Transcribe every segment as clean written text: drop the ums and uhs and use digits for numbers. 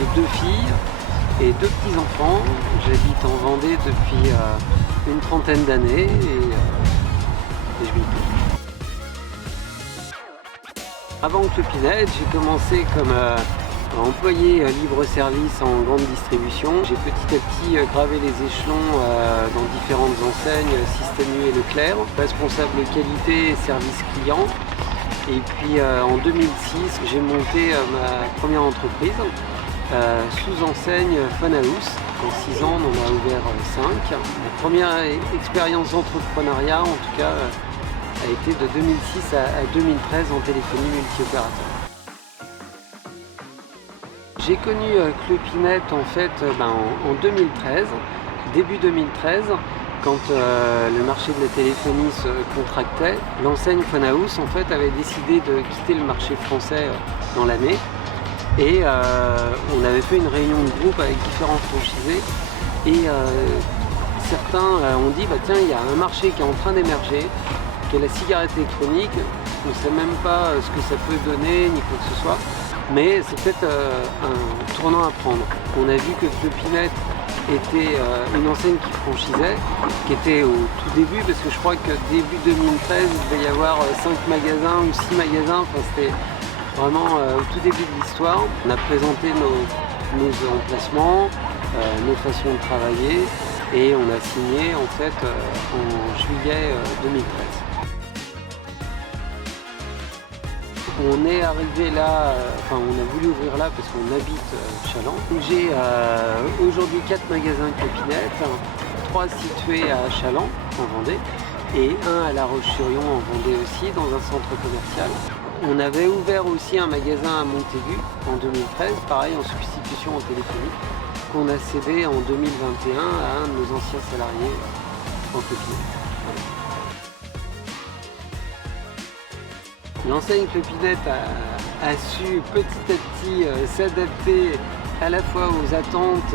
J'ai 2 filles et 2 petits-enfants. J'habite en Vendée depuis une trentaine d'années et je vis tout. Avant Clopinet, j'ai commencé comme employé libre-service en grande distribution. J'ai petit à petit gravé les échelons dans différentes enseignes, Système U et Leclerc, responsable qualité et service client. Et puis en 2006, j'ai monté ma première entreprise sous enseigne Fun House. En 6 ans, on en a ouvert 5. Ma première expérience d'entrepreneuriat, en tout cas, a été de 2006 à 2013 en téléphonie multi-opérateur. J'ai connu Clopinet en fait en 2013, début 2013, quand le marché de la téléphonie se contractait. L'enseigne Fun House en fait avait décidé de quitter le marché français dans l'année et on avait fait une réunion de groupe avec différents franchisés et certains ont dit tiens, il y a un marché qui est en train d'émerger, qui est la cigarette électronique. On ne sait même pas ce que ça peut donner ni quoi que ce soit, mais c'est peut-être un tournant à prendre. On a vu que Clopinet était une enseigne qui franchisait, qui était au tout début, parce que je crois que début 2013, il devait y avoir 5 magasins ou 6 magasins, enfin, c'était vraiment au tout début de l'histoire. On a présenté nos emplacements, nos façons de travailler, et on a signé en fait en juillet 2013. On est arrivé là, on a voulu ouvrir là parce qu'on habite Chaland. J'ai aujourd'hui 4 magasins Clopinet, 3 situés à Chaland en Vendée et 1 à La Roche-sur-Yon en Vendée aussi, dans un centre commercial. On avait ouvert aussi un magasin à Montaigu en 2013, pareil en substitution en téléphonie, qu'on a cédé en 2021 à un de nos anciens salariés en Clopinet. L'enseigne Clopinet a su petit à petit s'adapter à la fois aux attentes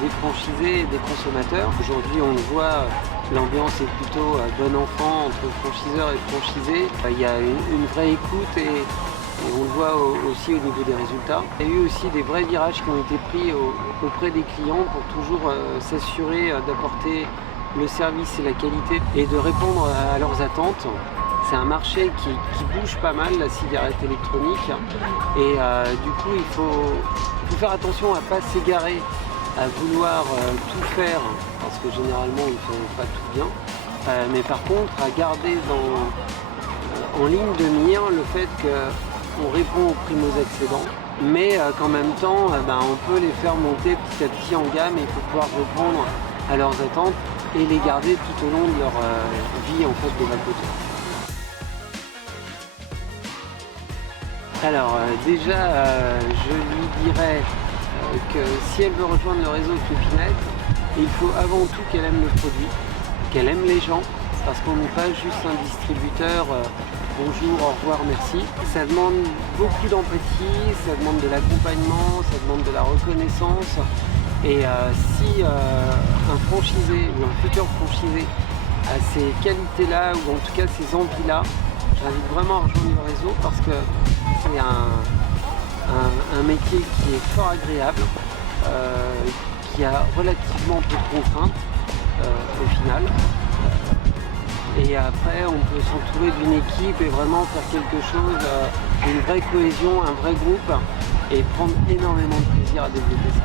des franchisés et des consommateurs. Aujourd'hui, on le voit, l'ambiance est plutôt bon enfant entre franchiseurs et franchisés. Il y a une vraie écoute et on le voit aussi au niveau des résultats. Il y a eu aussi des vrais virages qui ont été pris auprès des clients pour toujours s'assurer d'apporter le service et la qualité et de répondre à leurs attentes. C'est un marché qui bouge pas mal, la cigarette électronique, et du coup il faut faire attention à ne pas s'égarer, à vouloir tout faire, parce que généralement on ne fait pas tout bien, mais par contre à garder en ligne de mire le fait qu'on répond aux primo-accédants, mais qu'en même temps on peut les faire monter petit à petit en gamme et il faut pouvoir répondre à leurs attentes et les garder tout au long de leur vie en fait de la côté. Alors déjà, je lui dirais que si elle veut rejoindre le réseau Clopinet, il faut avant tout qu'elle aime le produit, qu'elle aime les gens, parce qu'on n'est pas juste un distributeur bonjour, au revoir, merci. Ça demande beaucoup d'empathie, ça demande de l'accompagnement, ça demande de la reconnaissance. Et si un franchisé ou un futur franchisé a ces qualités-là, ou en tout cas ces envies-là, j'invite vraiment à rejoindre le réseau parce que c'est un métier qui est fort agréable, qui a relativement peu de contraintes au final. Et après, on peut s'entourer d'une équipe et vraiment faire quelque chose, une vraie cohésion, un vrai groupe et prendre énormément de plaisir à développer ça.